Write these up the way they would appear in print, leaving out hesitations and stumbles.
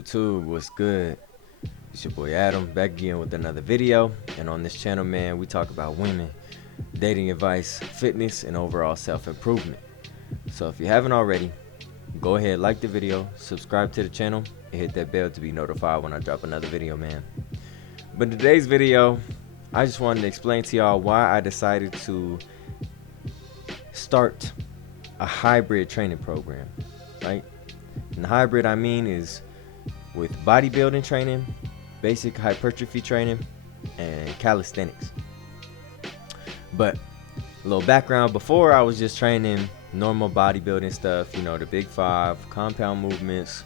YouTube, what's good? It's your boy Adam, back again with another video. And on this channel, man, we talk about women, dating advice, fitness, and overall self-improvement. So if you haven't already, go ahead, like the video, subscribe to the channel, and hit that bell to be notified when I drop another video, man. But in today's video, I just wanted to explain to y'all why I decided to start a hybrid training program, right? And the hybrid I mean is with bodybuilding training, basic hypertrophy training, and calisthenics. But a little background, before I was just training normal bodybuilding stuff, you know, the big five, compound movements,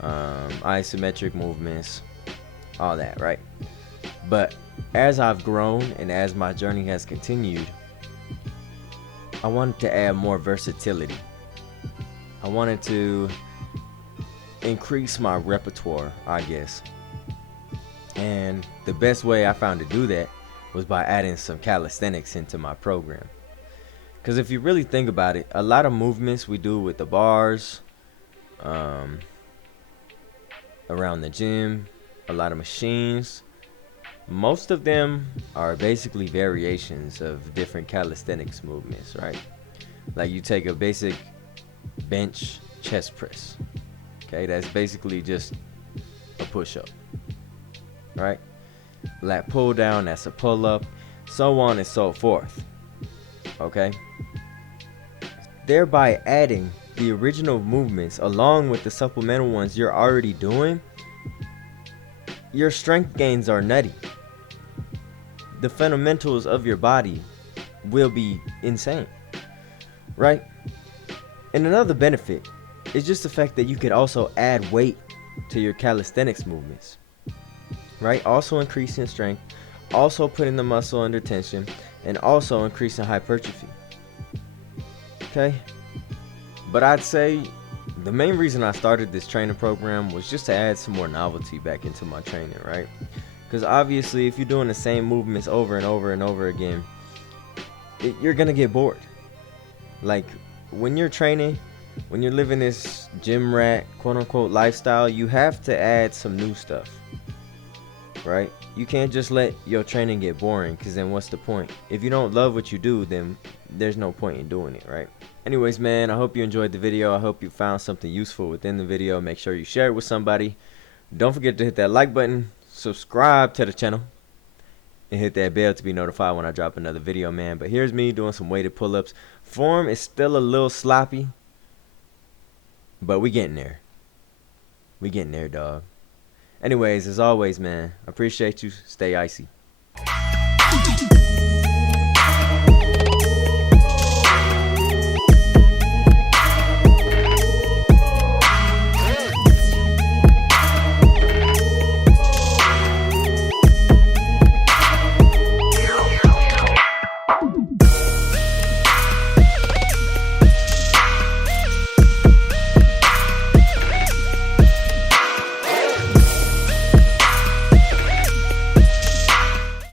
isometric movements, all that, right? But as I've grown and as my journey has continued, I wanted to add more versatility. I wanted to increase my repertoire, I guess. And the best way I found to do that was by adding some calisthenics into my program. Because if you really think about it, a lot of movements we do with the bars, around the gym, a lot of machines, most of them are basically variations of different calisthenics movements, right? Like you take a basic bench chest press. Okay, that's basically just a push-up, right? Lat pull down, that's a pull-up, so on and so forth. Okay, thereby adding the original movements along with the supplemental ones you're already doing, your strength gains are nutty. The fundamentals of your body will be insane, right? And another benefit is just the fact that you could also add weight to your calisthenics movements, right? Also increasing strength, also putting the muscle under tension, and also increasing hypertrophy. Okay? But I'd say the main reason I started this training program was just to add some more novelty back into my training, right? Because obviously if you're doing the same movements over and over and over again, you're gonna get bored. Like when you're training, when you're living this gym rat quote unquote lifestyle, you have to add some new stuff, right? You can't just let your training get boring, because then what's the point? If you don't love what you do, then there's no point in doing it, right? Anyways, man, I hope you enjoyed the video. I hope you found something useful within the video. Make sure you share it with somebody. Don't forget to hit that like button, subscribe to the channel, and hit that bell to be notified when I drop another video, man. But here's me doing some weighted pull-ups. Form is still a little sloppy, but we getting there. We getting there, dog. Anyways, as always, man, appreciate you. Stay icy.